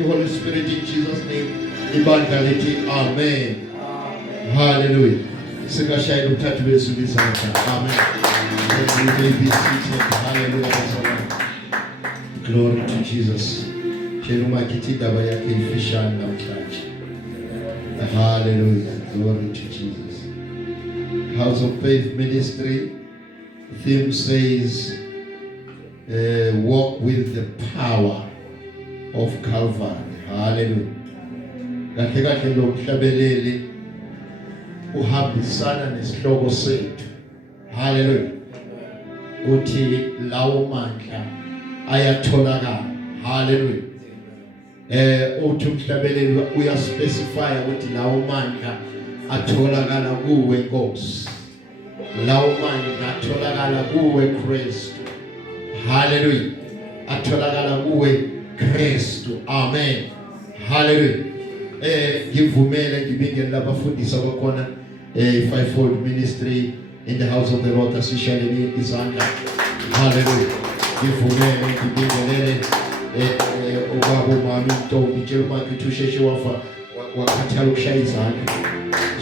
you, Holy Spirit, in Jesus' name. Amen. Hallelujah. Amen. And you may be seated. Hallelujah. Glory to Jesus. Hallelujah. Glory to Jesus. House of Faith Ministry. Theme says, walk with the power of Calvary. Hallelujah. Kahle kahle lo mhlabeleli uhambisana nesihloko sethu. Hallelujah. Uthi lawo mandla ayatholakala. Hallelujah. Uthi umhlabeleli uyaspecify ukuthi lawo mandla atholakala kuwe Nkosi. Lawo mandla atholakala kuwe Kristu. Hallelujah. Atholakala kuwe Kristu. Amen. Hallelujah. Ngivumele ngibinge labafundisi abakhona fivefold ministry in the house of the Lord asishayele izandla. Hallelujah. Ngivumele ngibingelele ubaba umama intombi nje makithi usheshe wafa wakhathala ukushaya izandla.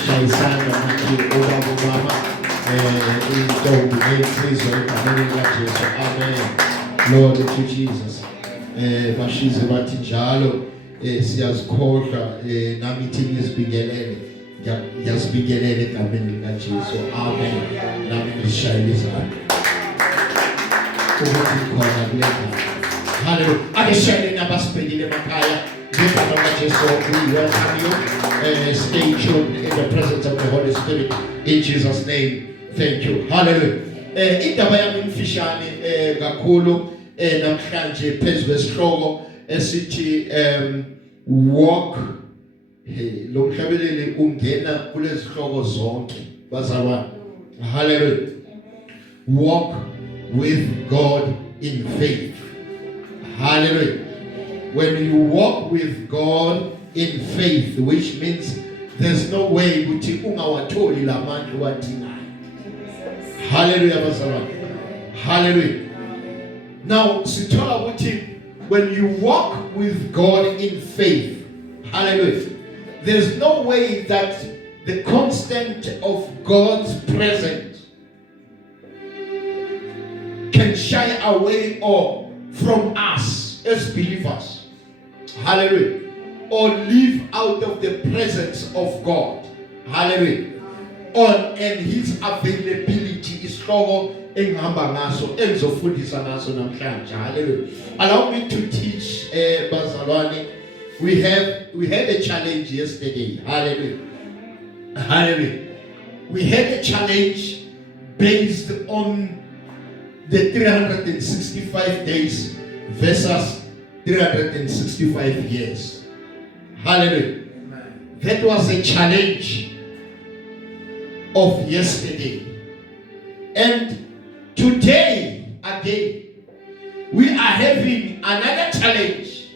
Shaya izandla makithi ubaba umama intombi neyizizwe egameni likaJesu. Amen. Lord to Jesus. Bashize bathi njalo siyazikhohlwa nami ithi ngizibingelele ngiyazibingelele egameni likaJesu. Amen. Nami ngishayile izandla ukuthi khona kulena. Hallelujah. Akeshayele nabasibhekile emakhaya ngegama likaJesu. We welcome you. Stay tuned in the presence of the Holy Spirit in Jesus' name. Thank you. Hallelujah. Indaba yami imfishane kakhulu namhlanje phezu kwesihloko esithi walk. Lo mhlabeleli ungena kulezi hloko zonke bazalwane. Hallelujah. Walk with God in faith. Hallelujah. When you walk with God in faith, which means there's no way ukuthi ungawatholi lamandla wadingayo. Hallelujah bazalwane. Hallelujah. Now sithola ukuthi when you walk with God in faith, hallelujah, there's no way that the constant of God's presence can shy away or from us as believers. Hallelujah. Or live out of the presence of God. Hallelujah. And his availability is strong. Engizofundisa ngaso namhlanje. Hallelujah. Allow me to teach bazalwane. We had a challenge yesterday. Hallelujah. Hallelujah. We had a challenge based on the 365 days versus 365 years. Hallelujah. That was a challenge of yesterday. And today, again, we are having another challenge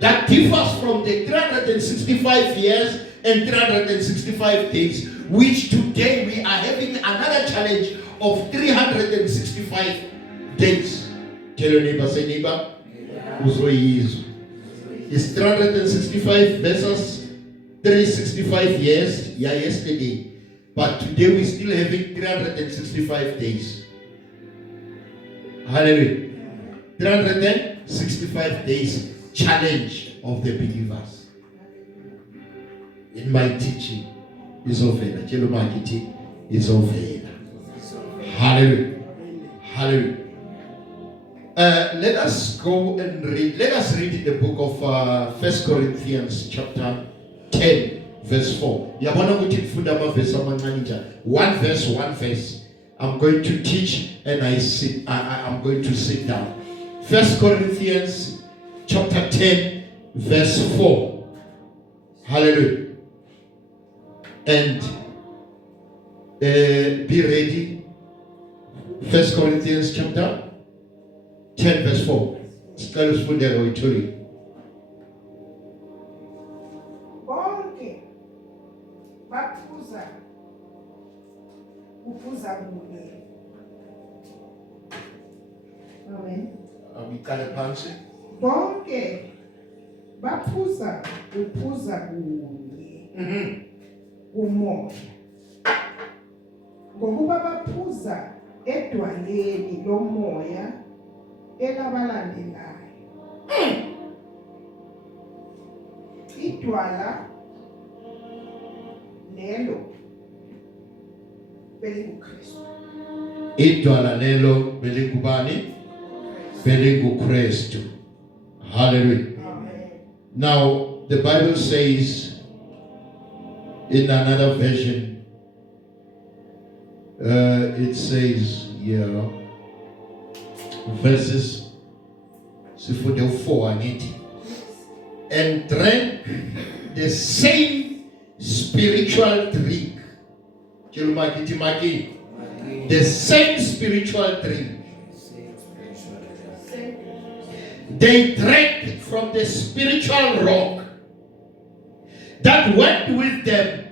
that differs from the 365 years and 365 days, which today we are having another challenge of 365 days. Tell your neighbor, say neighbor, it's 365 versus 365 years, yesterday. But today we still having 365 days. Hallelujah. 365 days challenge of the believers. In my teaching is over. Is over. Hallelujah. Hallelujah. Let us go and read. Let us read the book of 1 Corinthians chapter 10. Verse 4. One verse. I'm going to teach and I'm going to sit down. 1 Corinthians chapter 10 verse 4. Hallelujah. And be ready. 1 Corinthians chapter 10 verse 4. Amen. Abikale phansi. Bonke baphuza uphuza kunye umoya ngokuba baphuza edwaleni lomoya elabalandelayo. Idwala lelo belinguKristu. Idwala lelo belingubani? BelinguKristu. Hallelujah. Amen. Now the Bible says in another version, it says here, verses 4 and 8, and drank the same spiritual drink. The same spiritual drink. They drank from the spiritual rock that went with them,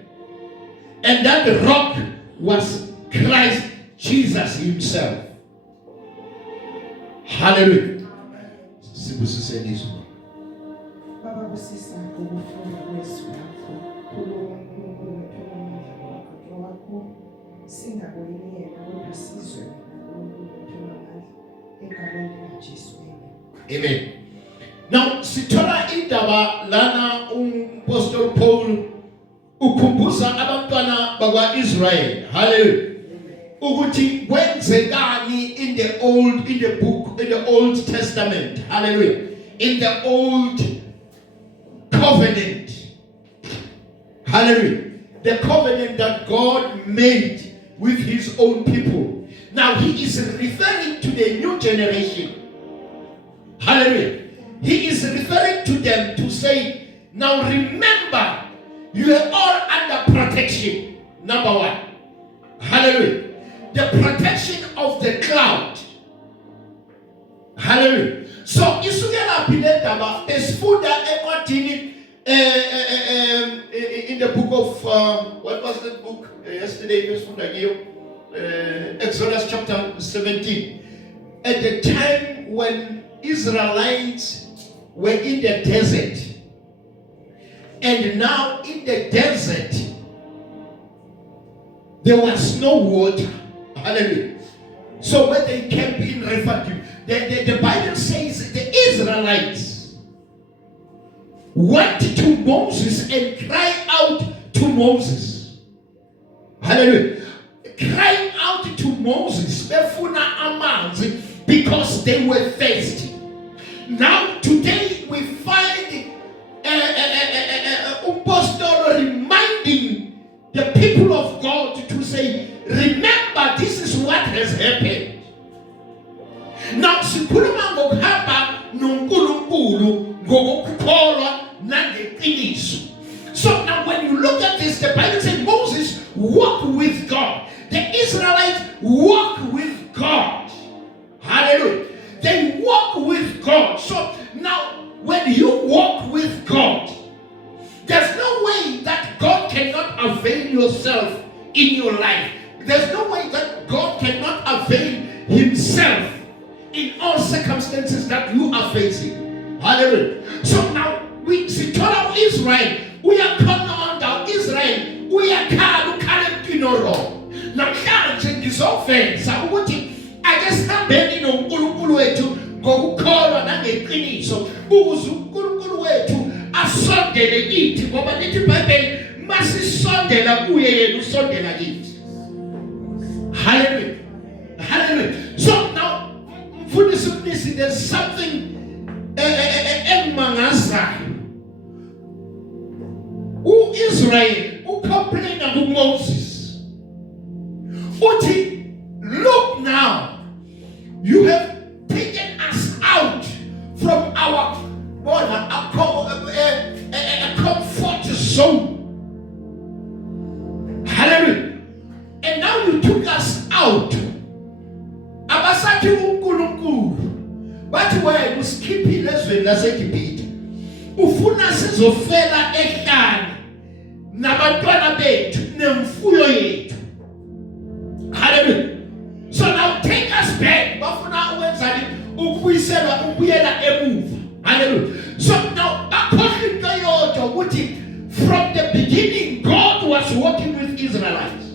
and that rock was Christ Jesus himself. Hallelujah. Baba busisa ukufunda kwezwi lakho khuluma uNkulunkulu wakho singaboyiyena kodwa sizwe uNkulunkulu egaleni kaJesu. Amen. Now sithola indaba lana Apostle Paul ukhumbuza abantwana bakwaIsrael. Hallelujah. Ukuthi kwenzekani in the Old Testament. Hallelujah. In the Old Covenant. Hallelujah. The covenant that God made with his own people. Now he is referring to the new generation. Hallelujah. He is referring to them to say, now remember, you are all under protection. Number one. Hallelujah. The protection of the cloud. Hallelujah. So, isugela pilendaba esfunda ekwatini in the book of what was that book yesterday? Exodus chapter 17. At the time when Israelites were in the desert, and now in the desert there was no water. Hallelujah. So when they camp in Rephidim, the Bible says the Israelites went to Moses and cried out to Moses. Hallelujah. Crying out to Moses befuna amanzi because they were thirsty. Now today we find Apostle reminding the people of God to say, remember, this is what has happened. Now sikhuluma ngokuhamba noNkulunkulu ngokukholwa nangeqiniso. So now when you look at this, the Bible says Moses walked with God. The Israelites walked with God. Hallelujah. They walk with God. So now when you walk with God, there's no way that God cannot avail yourself in your life. There's no way that God cannot avail himself in all circumstances that you are facing. Hallelujah. So now we see total Israel. We are coming under Israel. We are called Kinoro. Now challenge is offense. I want to akesihambeni noNkulunkulu wethu ngokukholwa nangeqiniso ukuze uNkulunkulu wethu asondele kithi ngoba lithi iBhayibheli masisondela kuye yena usondela kithi. Hallelujah. Hallelujah. So now mfundisi, there's something emangazayo. U-Israel ucomplaina kuMoses uthi, look now, you have taken us out from our comfort zone. Hallelujah. And now you took us out. Abasathi uNkulunkulu bathi wena usikhiphile ezweni laseGibhithe ufuna sizofela ehlane nabantwana bethu nemfuyo yethu. Hallelujah. So now take us back. Bafuna ukwenzani ukubuyisela emuva. Hallelujah. So now from the beginning, God was working with Israelites.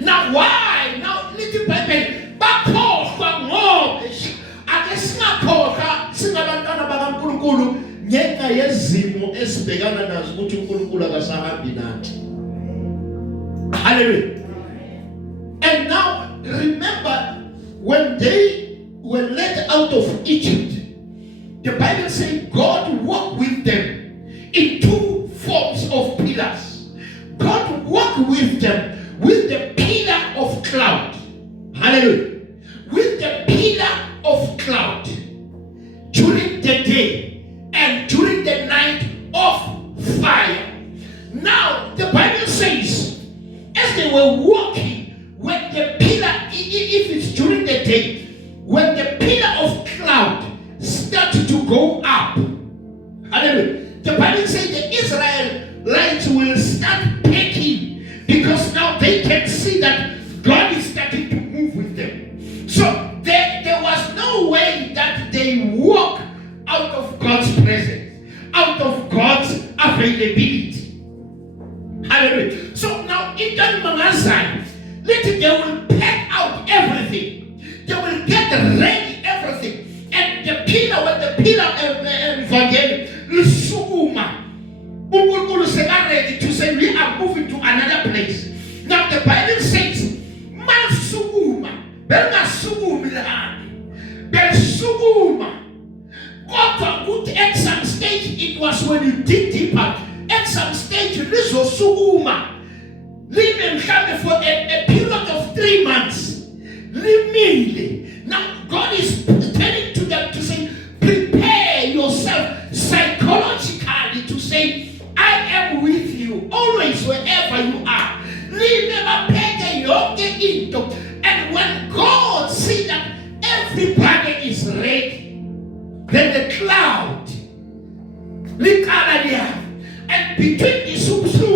Now, why? Now, little baby, back off from more. I guess not singabantwana bakaNkulunkulu ngenxa yezimo esibhekana nazo ukuthi uNkulunkulu akasahambi nathi. Hallelujah. And now remember when they were led out of Egypt, the Bible says God walked with them in two forms of pillars. God walked with them with the pillar of cloud. Hallelujah. With the pillar of cloud during the day and during the night of fire. Now the Bible says as they were walking, when the pillar, if it's during the day, when the pillar of cloud started to go up, hallelujah, the Bible says the Israelites will start packing because now they can see that God is starting to move with them. So there was no way that they walk out of God's presence, out of God's availability. Hallelujah. So now in that magazine, they will pack out everything. They will get ready everything. And the pillar, when the pillar is ready to say we are moving to another place. Now the Bible says, at some stage it was when you dig deeper. At some stage this was suguma. Living for a period of 3 months. Now God is telling to them to say, prepare yourself psychologically to say, I am with you always wherever you are. And when God sees that everybody is ready, then the cloud, and between the subsu,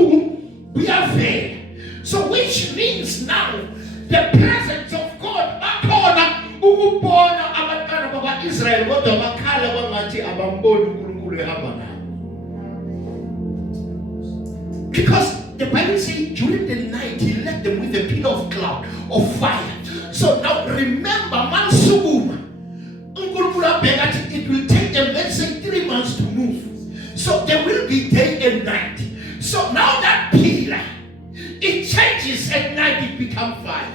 we are there. So which means now the presence of God Israel because the Bible says during the night he led them with a pillar of cloud of fire. So now remember, it will take them, let's say, 3 months to move. So there will be day and night. So now that pillar, it changes at night, it becomes fire.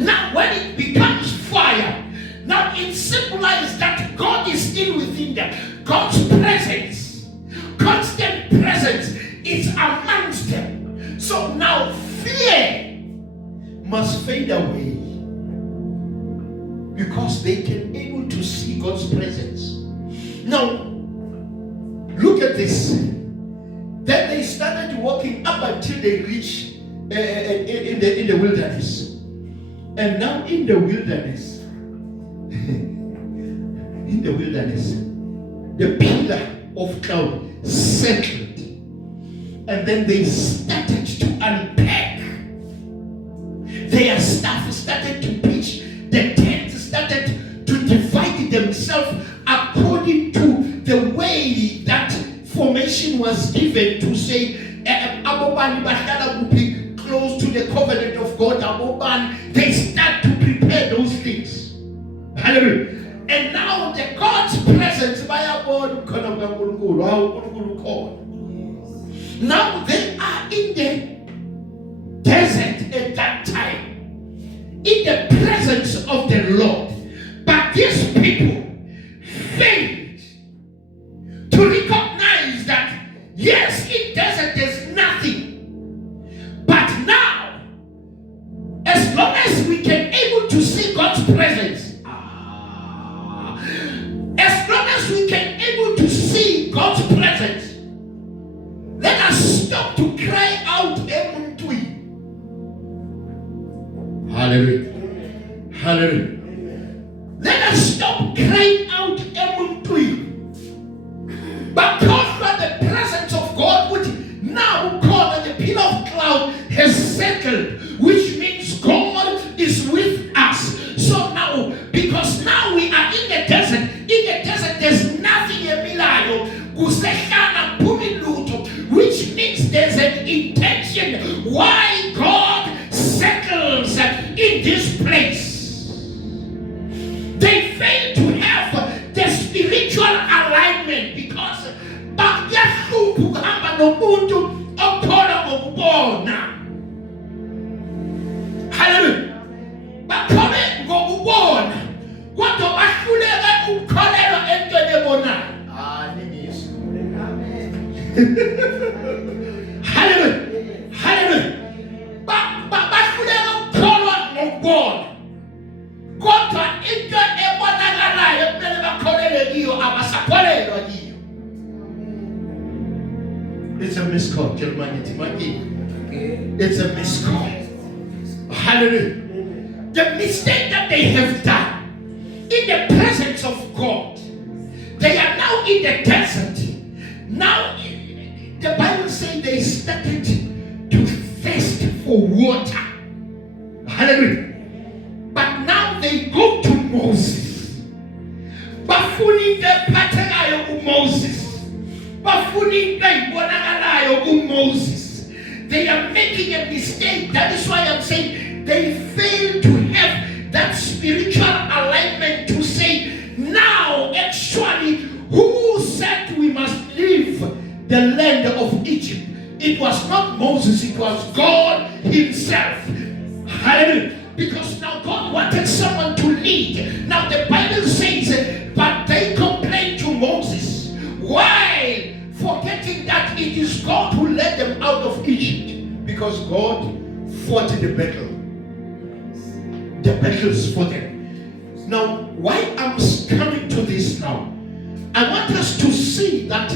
Now when it becomes fire, now it symbolizes that God is still within them. God's presence, constant presence is amongst them. So now fear must fade away because they can able to see God's presence. Now look at this. Then they started walking up until they reached in the wilderness. And now in the wilderness, the pillar of cloud settled. And then they started to unpack their stuff, started to pitch. The tent started to divide themselves according to the way that formation was given to say, will be close to the covenant of God. They start to prepare those things. Hallelujah. And now the God's presence by our God, now they are in the desert at that time, in the presence of the Lord. But these people failed to recognize that, yes, in desert there's nothing. But now, as long as we can able to see God's presence, as long as we can able to see God's presence, let us stop to cry out Emuntui. Hallelujah. Hallelujah. Let us stop crying out Emuntui. But because the presence of God, which now called the pillar of cloud, has settled, which means God is with us. So now, because now we are in the desert there's nothing emilayo. Kusekana pumilutu. ukuhamba nomuntu okholwa ngokubona. Hallelujah. Bakholwe ngokubona kodwa bahluleke ukukholelwa entweni ebonayo. Hallelujah. Hallelujah. Bahluleke ukukholwa ngokubona kodwa into ebonakalayo kumele bakholelwe kiyo, abasakholelwa kiyo. It's a miscall, Jeremiah Timothy. It's a miscall. Hallelujah. The mistake that they have done in the presence of God, they are now in the desert. Now, the Bible says they started to thirst for water. Hallelujah. But now they go to Moses. Bafuni the patelayo Moses. Bafuni the bonagalayo Moses. They are making a mistake. That is why I'm saying they fail to have that spiritual alignment to say, now actually, who said we must leave the land of Egypt? It was not Moses, it was God himself. Hallelujah. Because now God wanted someone to lead. Now the Bible says, but they complained to Moses. Why? Forgetting that it is God who led them out of Egypt. Because God fought the battle. The battles for them. Now, why I'm coming to this now? I want us to see that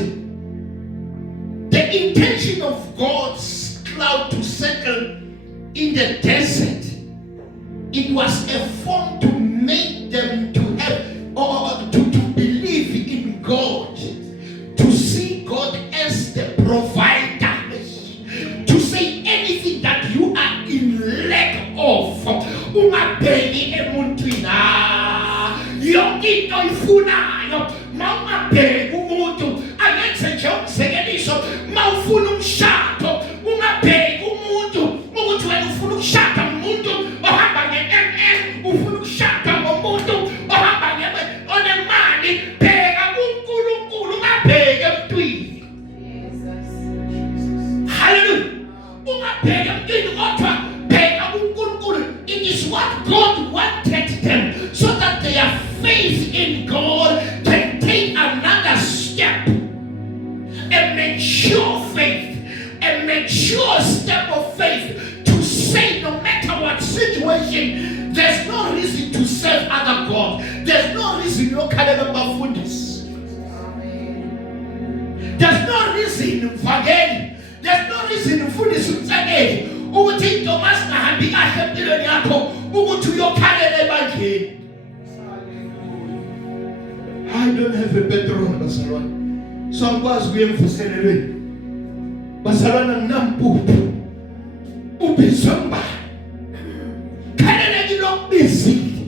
the intention of God's cloud to settle in the desert, it was a form to make them to have or to believe in God, to see God as the provider, to say anything that you are in lack of, ungabheki emuntwini, yonke into oyifunayo mawungabheki umuntu, angenze nje umzekeliso, mawufuna umshado ungabheki umuntu ukuthi wena ufuna ukushada umuntu ohamba nge-MM, ufuna ukushada ngomuntu ohamba onemali, bheka kuNkulunkulu, ungabheki emntwini. Hallelujah. Ungabheki emntwini kodwa bheka kuNkulunkulu. It is what God wanted them, so that their faith in God can take another step, a mature faith, a mature step of faith, to say no matter what situation, there's no reason to serve other God. There's no reason to There's no reason for getting. There's no reason for this. Ukuthi Thomas nahambi kahle empilweni yakho ukuthi uyokhalela ebandleni. I don't have a petrol, bazalwane. So angikwazi kuye emvuselelweni. Bazalwane nginampuphu. Ubizwe mbani? Khalela kilo okubizile.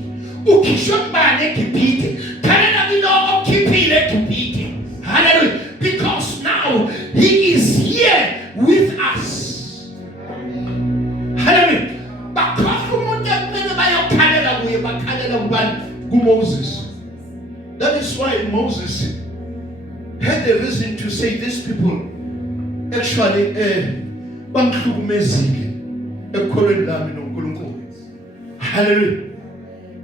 Ukhishwe mbani eGibhithe? Khalela kilo okukhiphile eGibhithe. Hallelujah. Because now he is here with us. Hallelujah. Moses. That is why Moses had the reason to say these people actually hallelujah.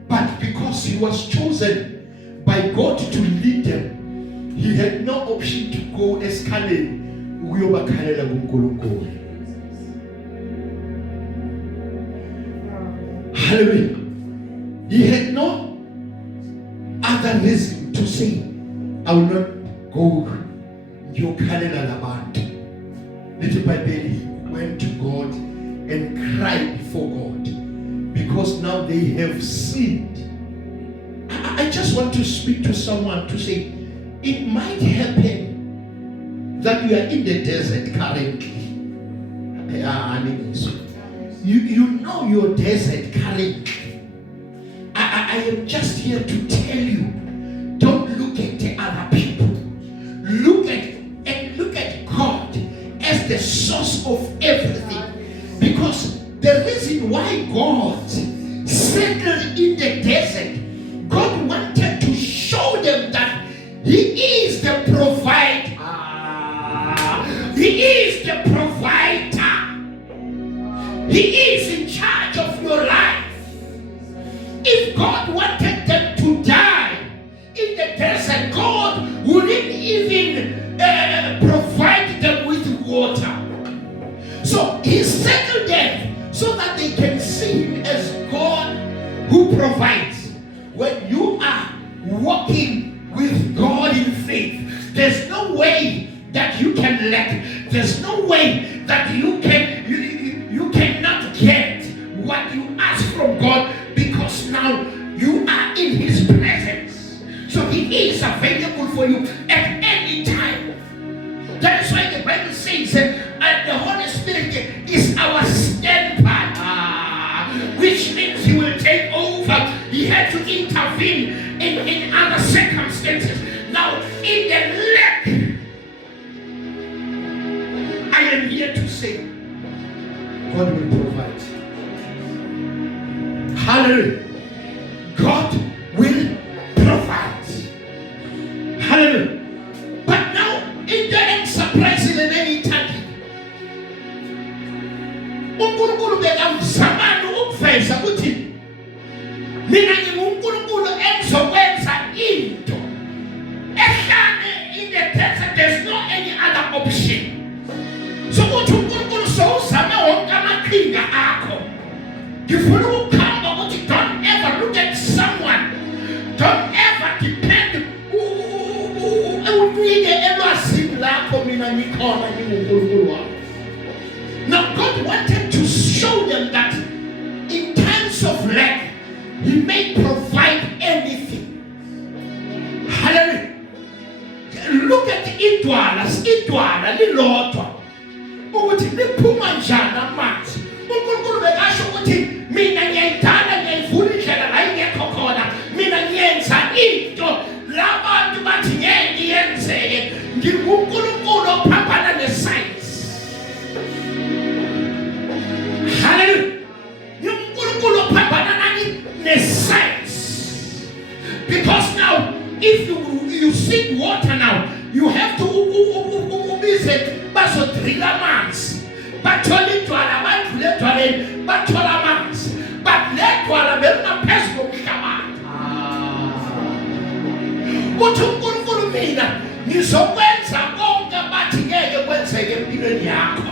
But because he was chosen by God to lead them, he had no option to go escalate. Hallelujah. He had no other reason to say, I will not go. Little by little, he went to God and cried before God, because now they have sinned. I just want to speak to someone to say, it might happen that you are in the desert currently. You know your desert currently. I am just here to tell you, don't look at the other people. Look at God as the source of everything. Because the reason why God settled in the desert, God wanted to show them that He is the provider. He is the provider. He is in charge of your life. If God wanted them to die in the desert, God wouldn't even provide them with water. So He settled them so that they can see Him as God who provides. When you are walking with God in faith, there's no way that you can lack. There's no way that you cannot get what you ask from God, because now you are in His presence. So He is available for you at any time. That is why the Bible says that the Holy Spirit is our standby, which means He will take over. He had to intervene in other circumstances. Now, in the lack, I am here to say, God will provide. Hallelujah. God will provide. Hallelujah. But now, it doesn't surprise in any time. uNkulunkulu bekamzamana ukuveza ukuthi mina nginguNkulunkulu engizokwenza into ehlane in the desert. There's no any other option. So uthi uNkulunkulu sowuzame wonke amaqhinga akho. Ngifuna ukukhamba ukuthi don't ever look at someone. Don't ever depend unike elwazini lakho mina ngikhona nginguNkulunkulu wakho. Now God wanted to show them that in times of lack, He may provide anything. Hallelujah. Look at idwala lilodwa ukuthi liphuma njani amanzi. uNkulunkulu bekasho ukuthi mina ngiyayidala, ngiyayivula indlela la ingekho khona. Mina ngiyenza into labantu bathi ngeke iyenzeke. NginguNkulunkulu ophambana nescience. Hallelujah. NginguNkulunkulu ophambana nani nescience. Because now if you seek water now, you have to visit bazodrilla amanzi. Bathola idwala badlule edwaleni bathola amanzi. But ledwala belingaphezu komhlabathi. Uthi uNkulunkulu mina ngizokwenza konke bathi ngeke kwenzeke empilweni yakho.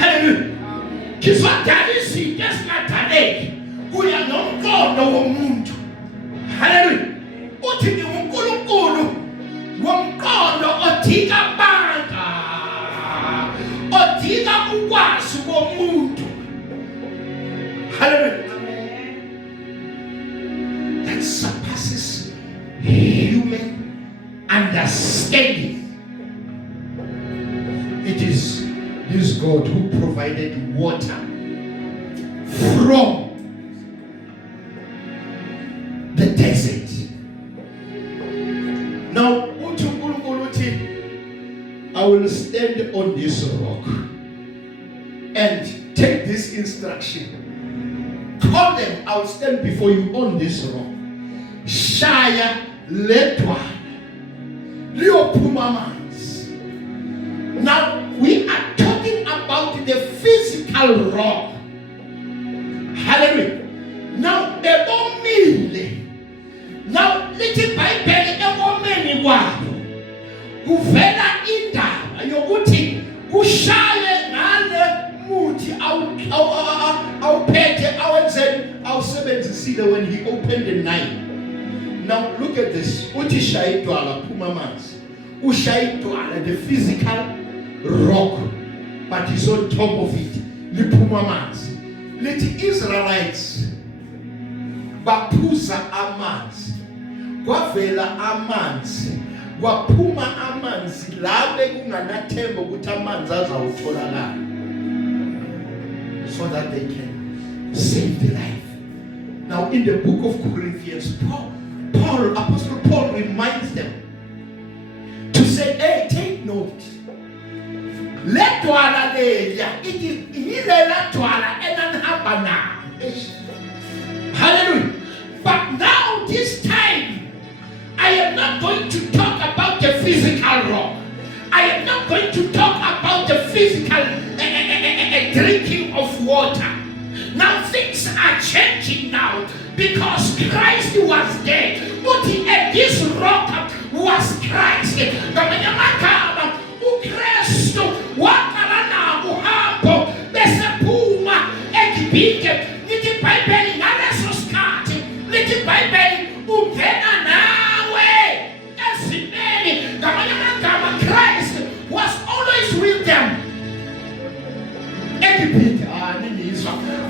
Hallelujah. Ngizodala izinto ezingadaleki kuya nomqondo womuntu. Hallelujah. Uthi ngiwuNkulunkulu womqondo odinga amandla, odinga ukwazi komuntu. Hallelujah. That surpasses human understanding. It is this God who provided water from the desert. Now, I will stand on this rock and take this instruction. Call them, I will stand before you on this rock. Shaya letwa liopumamans. Now, we are talking about the physical rock. Hallelujah. Now, the bomile. Now, little Bible ebomeni wabo. Kuvela indaba yokuthi kushale ngale muthi awuphethe awenzeni awusebenzisile when he opened the Nile. Now look at this. Uthi shayidwala phuma amanzi. Ushayidwala, the physical rock, but he's on top of it. Liphuma amanzi. Let Israelites baphuza amanzi. Kwavela amanzi. Kwaphuma amanzi la bekunganathemba ukuthi amanzi azawutholakala, so that they can save the life. Now in the book of Corinthians, Apostle Paul reminds them to say, hey, take note. Let dwala leya ilela dwala enanihamba na. Hallelujah. But now this time I am not going to physical rock. I am not going to talk about the physical drinking of water. Now things are changing now because Christ was dead. And this rock was Christ. Ukristu wakala na muhambo besepuma ekibike nithi Bible ngaleso sikhathi nithi Bible ungena nawe esimeni ngamanye amagama Christ was always with them.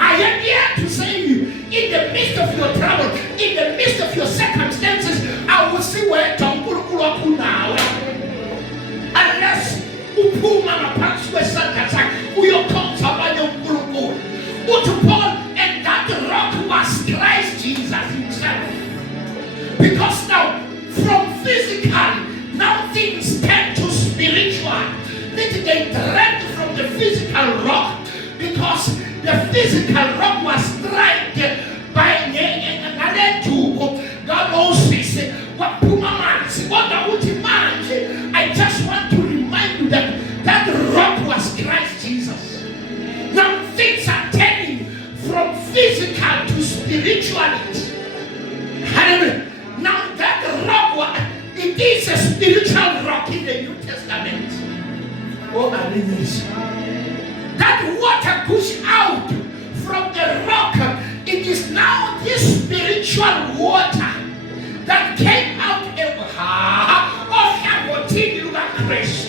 I am here to say you, in the midst of your trouble, in the midst of your circumstances, I will see where Tonkuru now. Unless Upuma Panswe Sakata, we come to Paul, and that rock was Christ Jesus himself. Because now, from physical, now things turn to spiritual. They drank from the physical rock because the physical rock was struck by I just want to remind you that that rock was Christ Jesus. Now things are turning from physical to spirituality. Hallelujah. Now that rock, it is a spiritual rock in the New Testament. Oh, that water pushed out from the rock. It is now this spiritual water that came out of Christ.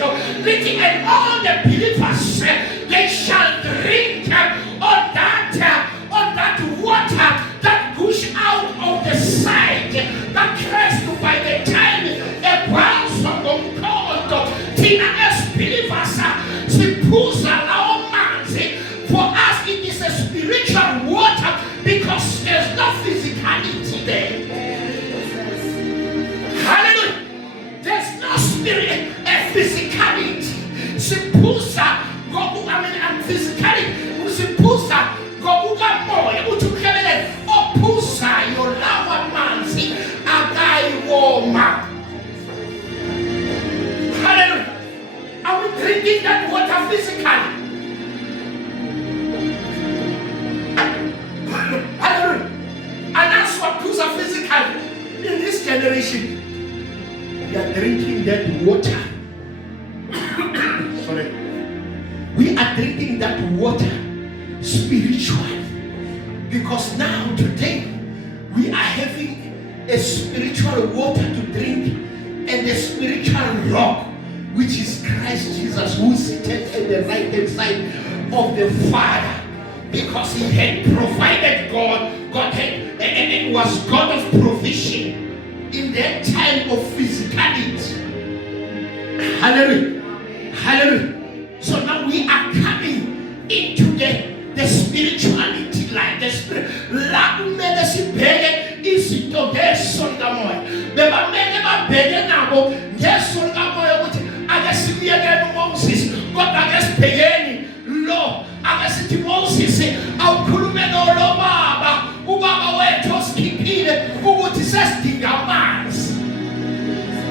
And all the believers, they shall drink on that water that pushed out of the side. That Christ, by the time a bounce from God, Tina as believers, for us it is a spiritual water because there's no physicality there. Hallelujah. There's no spirit and physicality. Sipusa go and physicality. Sipusa go moya utukebele opusa yolawa manzi agai woma. Hallelujah. Are we drinking that water physically? Hallelujah. And that's what puts us physically in this generation. We are drinking that water. Sorry. We are drinking that water spiritually. Because now, today, we are having a spiritual water to drink and a spiritual rock, which is Christ Jesus, who is seated at the right hand side of the Father. Because he had provided God had, and it was God of provision in that time of physicality. Hallelujah. Hallelujah. So now we are coming into the spirituality line. The spirit. La medicine bege is to get solgamoy. Beba meneba bege nabo, yes solgamoy. I guess we again Moses, but I guess paying law. I guess it Moses, our Kurumeno Baba, Ubaba went to skip in, who would assess the commands.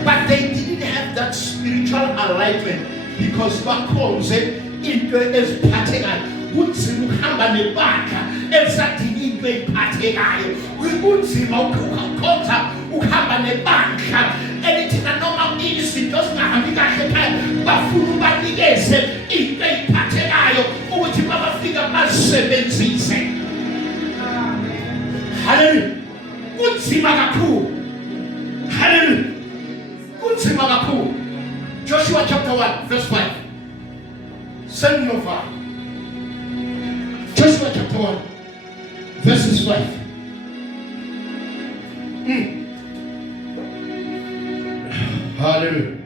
But they didn't have that spiritual alignment because what calls it into a particular. Hamba nebaka emsadini into iphathekayo uyibunzima ukhonza uhamba nebandla elithina noma izinto zingahambi kahle ekhaya bafuna ubanikeze into iphathekayo ukuthi babafika basebenzise. Hallelujah. Kunzima kakhulu. Hallelujah. Kunzima kakhulu. Joshua chapter 1 verse 5. Send me over. Joshua chapter 1, verses 5. Hallelujah.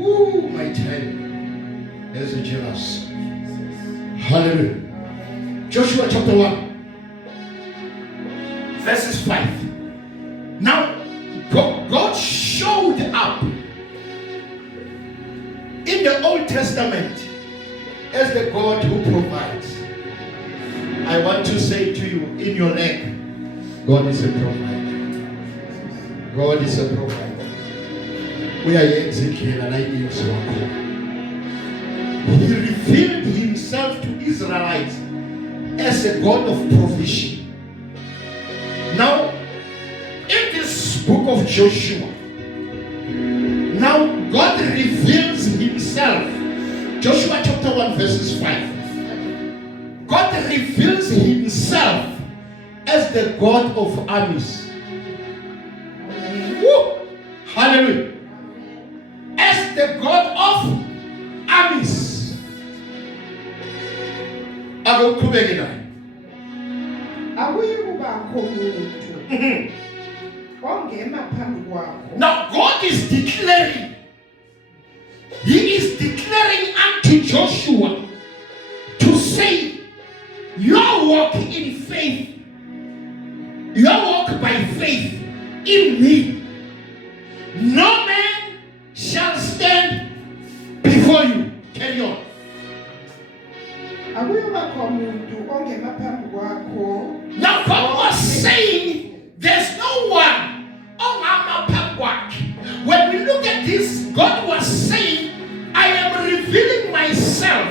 Ooh, my time is jealous. Hallelujah. Joshua chapter 1, verses 5. Now, God showed up in the Old Testament as the God who provides. I want to say to you, in your leg, God is a provider. God is a provider. uyayenza indlela la ingenziwa khona. He revealed himself to Israelites as a God of provision. Now, in this book of Joshua, now God reveals himself. Joshua chapter 1 verses 5. God reveals himself as the God of armies. Woo! Hallelujah. As the God of armies. Akuqhubeke naye. Akuyikubakho umuntu ongema phambi kwakho. Now God is declaring. He is declaring unto Joshua to say, your walk in faith, your walk by faith in me, no man shall stand before you. Carry on. Akuyikubakho umuntu ongema phambi kwakho. Now God was saying there's no one on our pathway. When we look at this, God was saying, I am revealing myself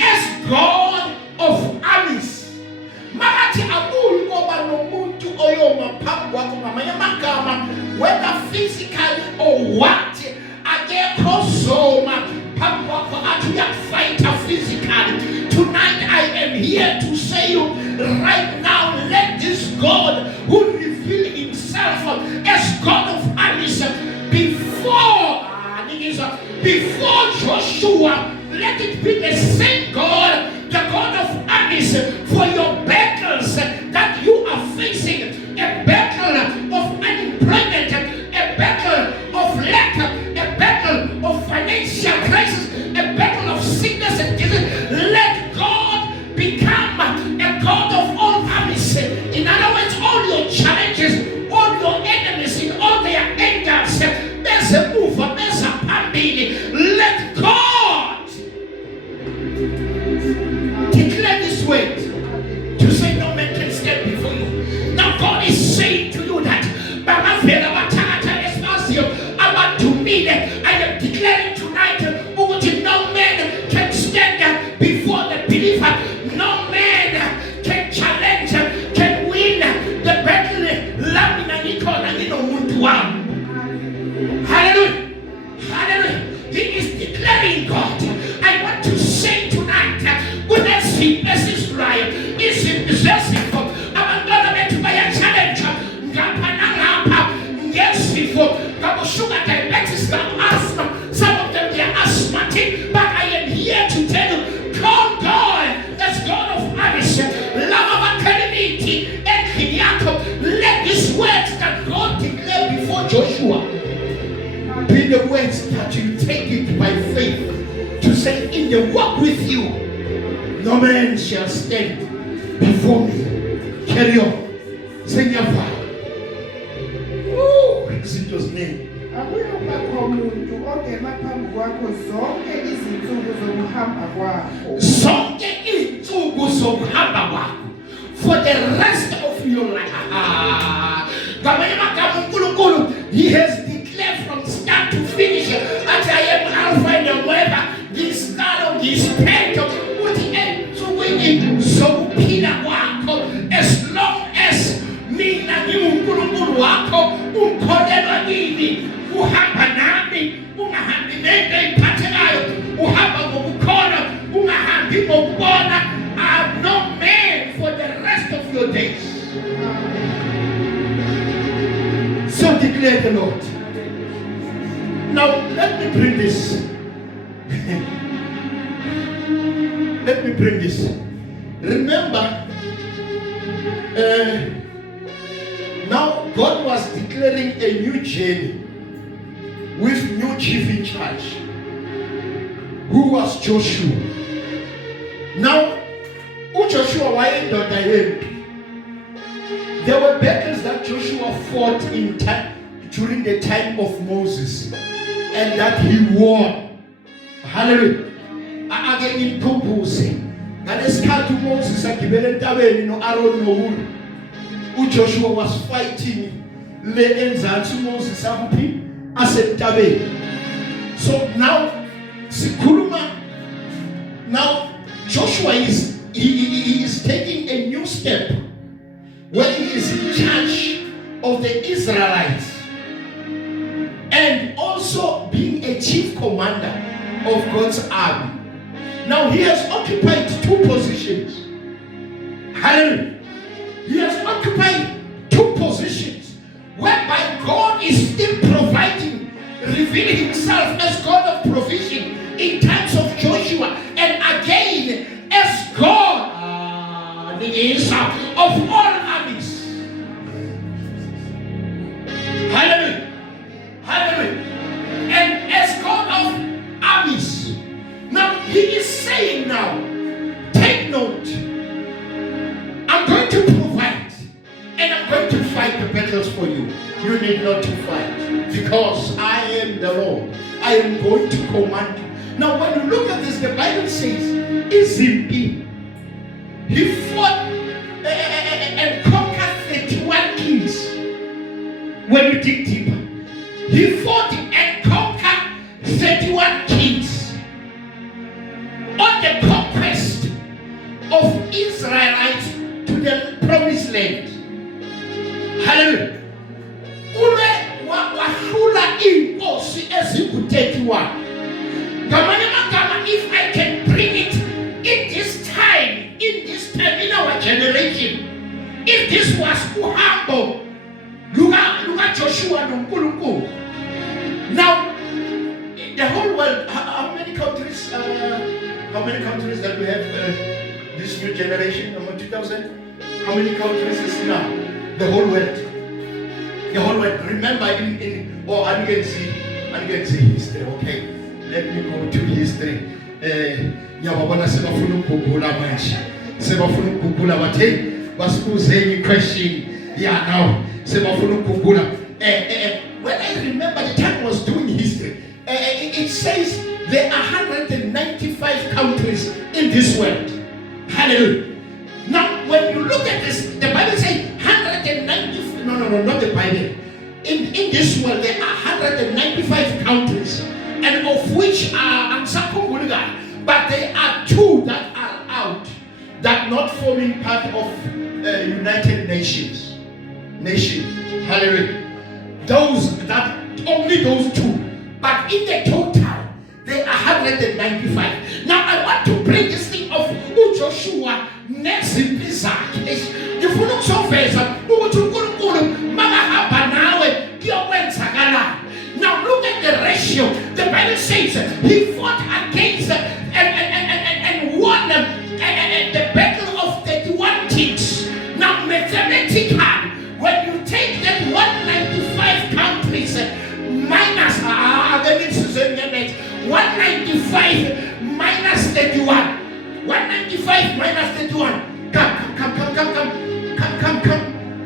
as God of armies. Makati abuli koba nomuntu oyoma phambi kwakho ngamanye amagama, whether physically or what, akekho zoma phambi kwakho athi uyafighta physically. Tonight I am here to say you right now, let this God who revealed himself as God of armies before Joshua, let it be the same God, the God of armies, for your battles that you are facing, a battle of unemployment, a battle of lack, a battle of financial crisis, a battle of sickness and disease. Let God become a God of all armies. In other words, all your challenges, all your enemies, in all their angels, there's a move, there's a pandemic. Let God declare this word to say no man can stand before you. Now God is saying to you that I am declaring tonight no man can stand before the believer. No man can challenge, can win the battle. Hallelujah. Hallelujah. He is declaring God. I want to say tonight, as he as Israel is in possessive, I'm going to buy a challenge. Yes, before sugar diabetes, asthma. Some of them they are asthmatic, but I am here to tell you, call God as God of armies. Let these words that God declared before Joshua be the words that you take it by faith to say, in the walk with you, no man shall stand before me. Carry on. Sing your fire. Oh, it's in His name. Akuyikubakho umuntu ongema phambi kwakho zonke izinsuku zokuhamba kwakho. Zonke izinsuku zokuhamba kwakho. For the rest of your life. He has declared from start to finish that I am Alpha and Omega, the start of this path, as long as me na uNkulunkulu wakho ukholelwa kimi, uhamba nami, ungahambi nento iphathekayo, uhamba ngokukholwa, ungahambi ngokubona. I'm no man for the rest of your days. So declare the Lord. Now let me bring this. Let me bring this. Remember, now God was declaring a new journey with new chief in charge, who was Joshua. Now, Joshua wayendoda yempi. There were battles that Joshua fought during the time of Moses, and that he won. Hallelujah. Again in Pumpusi. Ngaleskhathi Moses agibele entabeni no-Aaron no-Hur, Joshua was fighting le enzansi Moses akuphi asentabeni. So now sikhuluma, now Joshua is taking a new step where he is in charge of the Israelites and also being a chief commander of God's army. Now he has occupied two positions. Hallelujah. He has occupied two positions whereby God is still providing, revealing himself as God of provision in times of Joshua, and again as God of all armies. Hallelujah. Hallelujah. And as God of armies. Now he is saying now, take note, I'm going to provide and I'm going to fight the battles for you. You need not to fight because I am the Lord. I am going to command you. Now when you look at this, the Bible says, Izimpi, he fought and conquered 31 kings. When you dig deeper, he fought and conquered 31 kings on the conquest of Israelites to the promised land. Hallelujah. Ule wahlula inkosi ezingu-31. Ngamanye amagama, if I can bring it in this time, in our generation, if this was uhambo luka Joshua noNkulunkulu. Now the whole world, how many countries that we have this new generation, number 2000? How many countries is now? The whole world. The whole world. Remember I'm going to see history. Okay, let me go to history. Nyababona sebafuna ukugula manje. Sebafuna ukugula bathe basibuzeni question. Yeah, now sebafuna ukugula. When I remember the time I was doing history, it says there are 195 countries in this world. Hallelujah. Now, when you look at this, the Bible says 195. No, not the Bible. In this world, there are 195 countries, and of which are Amsakungulga, but there are two that are out, that not forming part of United Nations. Hallelujah. Only those two. But in the total, there are 195. Now I want to bring this thing of Joshua next in Isaac. If you look so fast, now look at the ratio. The Bible says he fought against and won the battle of 31 kings. Now mathematically, when you take that 195 countries minus 195 minus 31. 195 minus 31. Come.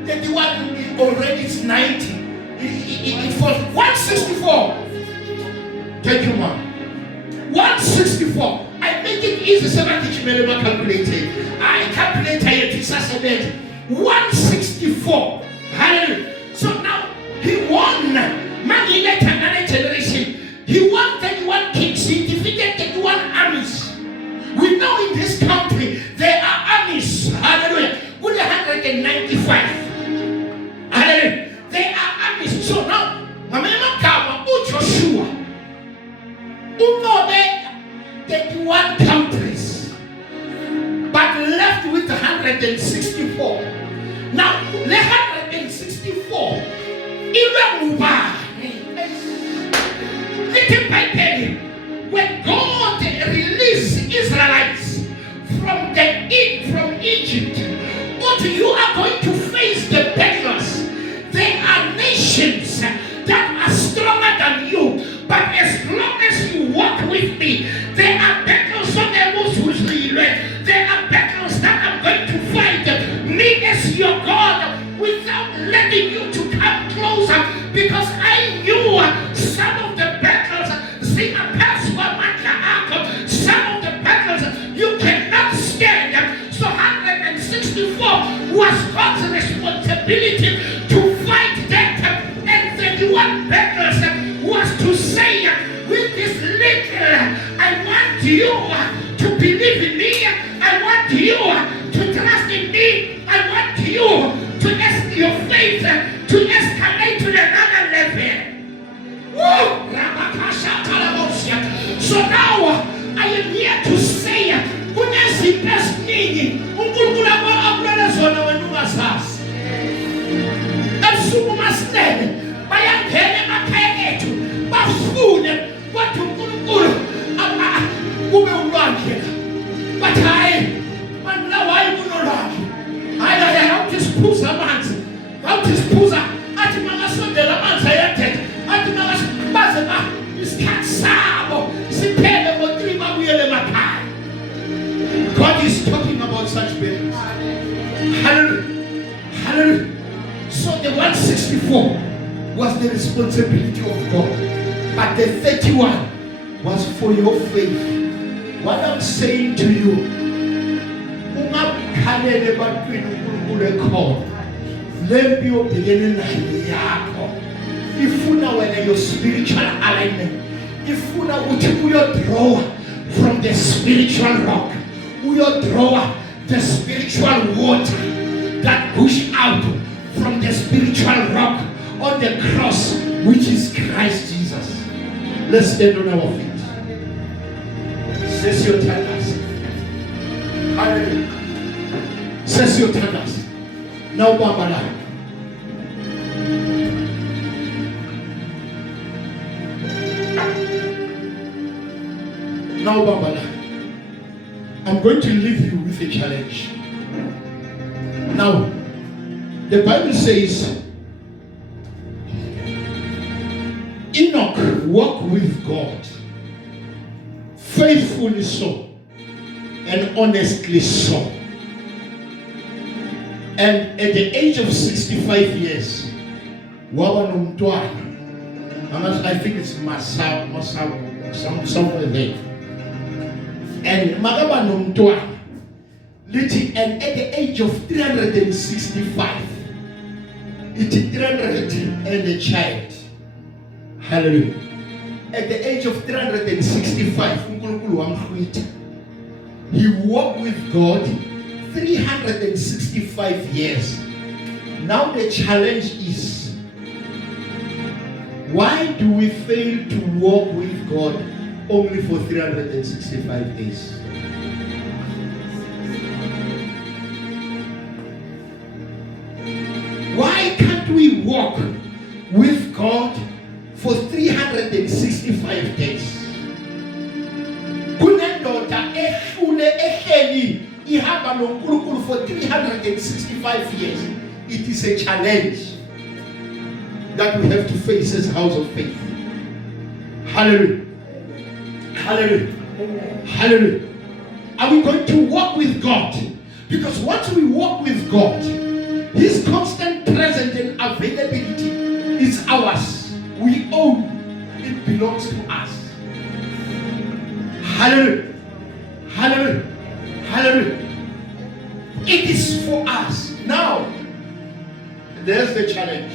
31 already is 90. It was 164. Thank you, man. 164. I make it easy so that you may never calculate it. I calculate it. 164. Hallelujah. So now he won. Man, he let another generation. He won 31 kings. He defeated 31 armies. We know in this country there are armies. Hallelujah. With 195. Hallelujah. There are armies. So now, Mama Kama, Joshua, 31 countries, but left with 164. Now, the 164, even little by little, when God released Israelites from Egypt, but you are going to face the battles. There are nations that are stronger than you, but as long as you walk with me, there are battles on the most. There are battles that I'm going to fight. Me as your God, without letting you to come closer, because I knew some of the battles. Some of the battles you cannot stand. So 164 was God's responsibility to fight that, and 31 battles was to say, with this little, I want you to believe in me. I want you to trust in me. I want you to ask your faith to escalate to another level. Woo! So now I am here to say, unesi best nini, unkulunkulu abulala zona wena ungazazi. Ebusuku masile bayangena emakhaya ethu bafune wathi uNkulunkulu kube ulwandle. But hayi manila wayi kunolwandle. Hayi awuthisiphuza amanzi. Awuthisiphuza athi mangasondela amanzi ayadeda. Athi baze isikhathi sabo siphele ngo3 babuyele emakhaya. God is talking about such buildings. Hallelujah. Hallelujah. So the 164 was the responsibility of God, but the 31 was for your faith. What I'm saying to you, ungakhalele bantwini uNkulunkulu ekhona. Lempi yobhekene nayo yakho. Ifuna wena your spiritual alignment. Ifuna ukuthi uyodraw from the spiritual rock. Uyodraw the spiritual water that push out from the spiritual rock on the cross, which is Christ Jesus. Let's stand on our feet. Says your tongues. Hallelujah. Says your tongues. Now, Baba. Now, Baba, I'm going to leave you with a challenge. Now, the Bible says, Enoch walked with God, faithfully so, and honestly so. And at the age of 65 years, I think it's Masao, somewhere there. And Magaba Numtua, and at the age of 365, it is 300 and a child. Hallelujah. At the age of 365, he walked with God 365 years. Now the challenge is, why do we fail to walk with God only for 365 days? Why can't we walk with God for 365 days? Kunendoda ehlule ehleli ihamba noNkulunkulu for 365 years. It is a challenge that we have to face as house of faith. Hallelujah. Hallelujah. Hallelujah. Are we going to walk with God? Because once we walk with God, His constant presence and availability is ours. We own. It belongs to us. Hallelujah. Hallelujah. Hallelujah. It is for us. Now, there's the challenge.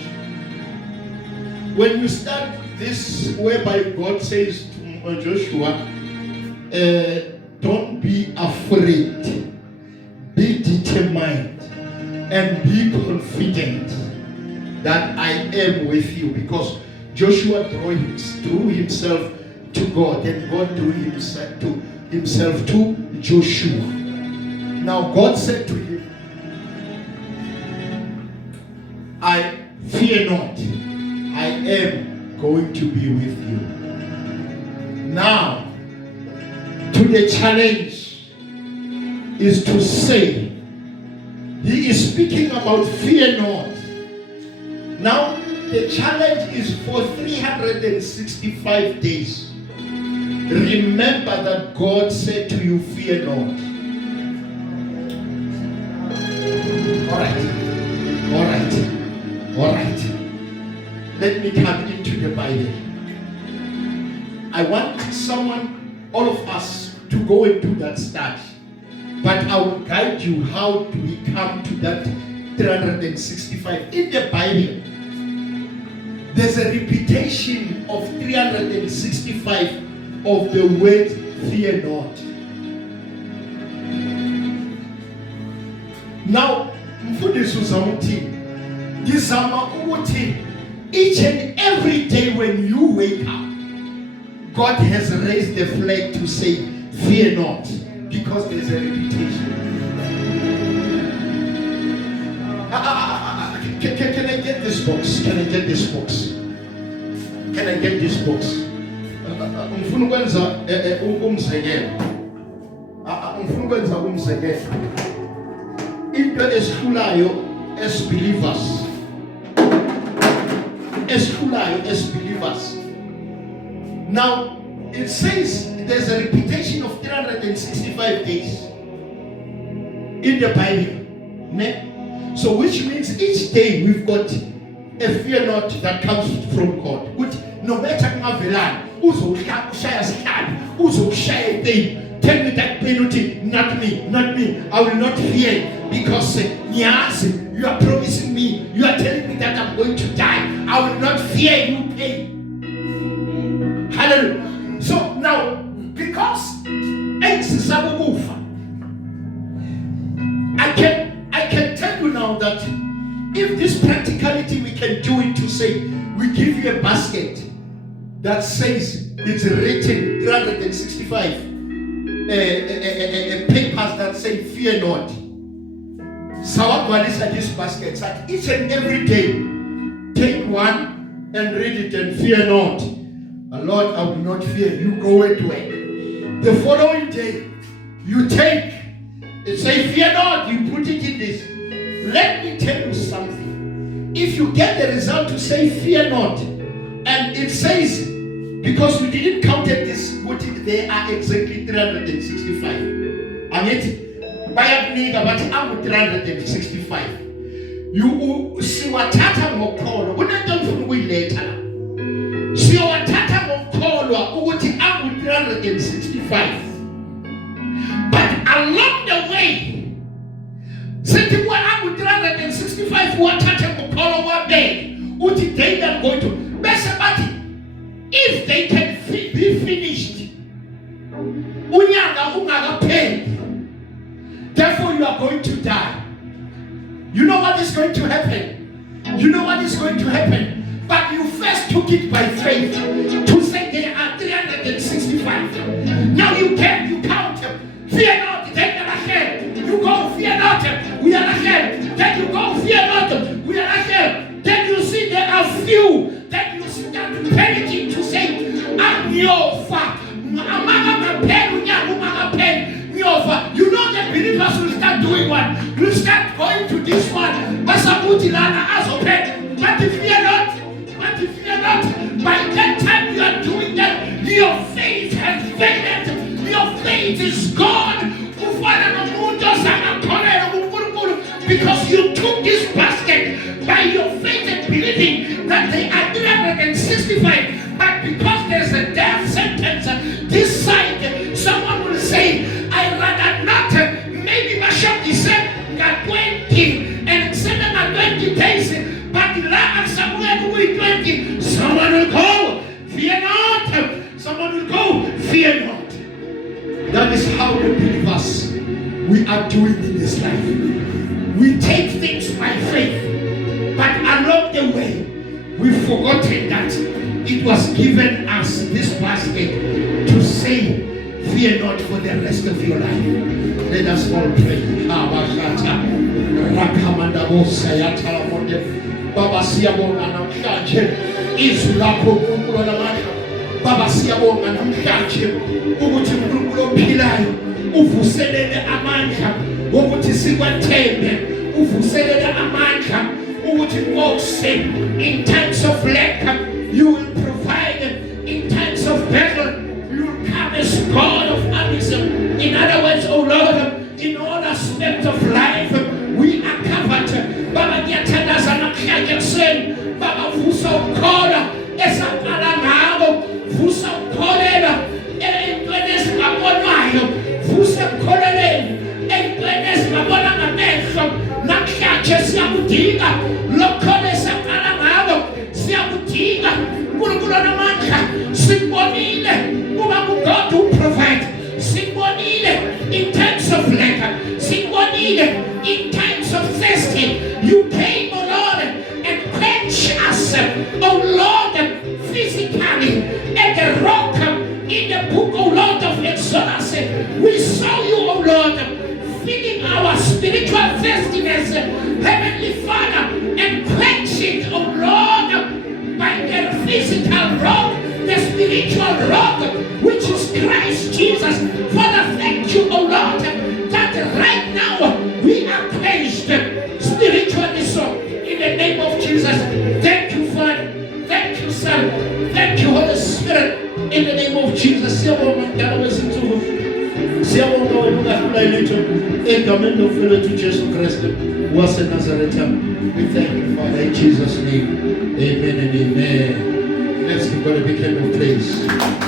When you start this, whereby God says to Joshua, don't be afraid, be determined, and be confident that I am with you. Because Joshua drew himself to God, and God drew himself to Joshua. Now God said to him, I fear not, I am going to be with you. Now, to the challenge is to say, he is speaking about fear not. Now, the challenge is for 365 days. Remember that God said to you, fear not. All right. Let me come into the Bible. I want all of us, to go and do that study. But I will guide you how do we come to that 365. In the Bible, there's a repetition of 365 365 of the word fear not. Now, mfundisi uzamuthi ngizama ukuthi each and every day when you wake up, God has raised the flag to say fear not, because there's a reputation. Can I get this box? Can I get this box? Can I get this box? Ngifuna ukwenza umzekelo. Ngifuna ukwenza umzekelo. Into esihlulayo as believers. Esihlulayo as believers. Now, it says there's a repetition of 365 days in the Bible. Ne? So which means each day we've got a fear not that comes from God. Which no matter how villain, tell me that penalty, not me. I will not fear, because you are promising me, you are telling me that I'm going to die. I will not fear you pain. Hallelujah. So now, because I can tell you now that if this practicality we can do it to say, we give you a basket that says it's written 365 papers that say fear not. So what is this basket? That each and every day, take one and read it and fear not. Lord, I will not fear. You go to work. The following day, you take it, say fear not. You put it in this. Let me tell you something. If you get the result to say fear not, and it says, because you didn't count this, they are exactly 365. And it by but I'm 365. You see what Tata will call. When I don't know later. See what Tata will call what I'm 365. But along the way, sitting where I'm 365, what Tata will call one day, what they are going to best about it. If they can be finished, therefore you are going to die. You know what is going to happen? But you first took it by faith to say there are 365. Now you count them. Fear not, take them ahead. You go, fear not, we are ahead. Then you go, fear not, we are ahead. Then you see there are few. Then you start panicking to say, I'm your father. You know the believers will start doing what? Will start going to this one. But if fear not, by that time you are doing that, your faith has faded. Your faith is gone. Because you took this basket by your faith and believing that they are 365. But because there's a death sentence this side, someone will say, I rather not. Maybe my shop is set at 20 and 7 at 20 days. But somewhere will 20. Someone will go, fear not. Someone will go, fear not. That is how the believers we are doing in this life. We take things by faith, but along the way, we've forgotten that it was given us this basket to say, fear not for the rest of your life. Let us all pray. Baba siyabonga namhlanje izwi lakho uNkulunkulu lamandla. Baba siyabonga namhlanje ukuthi uNkulunkulu ophilayo uvuselele amandla ukuthi sikwathembe, uvuselele amandla ukuthi ngokuse in times of lack you will provide, in times of battle you will come as God of armies. In other words, oh Lord, in all aspects of life we are covered. Baba ngiyathanda namhlanje sen Baba vusa ukhola esaqala ngabo, vusa ukholela entweni ezingabonwayo, vusa ukholeleni entweni ezingabona ngamehlo. Namhlanje siyakudinga lokho esaqala ngabo, siyakudinga Sibonile uba God who provide. Sibonile in times of lack. Sibonile in times of thirsty. You came, O Lord, and quench us, O Lord, physically at the rock in the book, O Lord, of Exodus. We saw you, O Lord, filling our spiritual thirstiness, Heavenly Father, and quenching, O Lord, by the physical rock, the spiritual rock, which is Christ Jesus. Father, thank you, O Lord, that right now we are quenched spiritually, so in the name of Jesus. Thank you, Father. Thank you, Son. Thank you, Holy Spirit. In the name of Jesus. Siyabonga wena ungahula ilitho egameni lomfowethu Jesu Kristu waseNazaretha. We thank you, Father, in Jesus' name. Amen and amen. Let's give God a big hand of praise.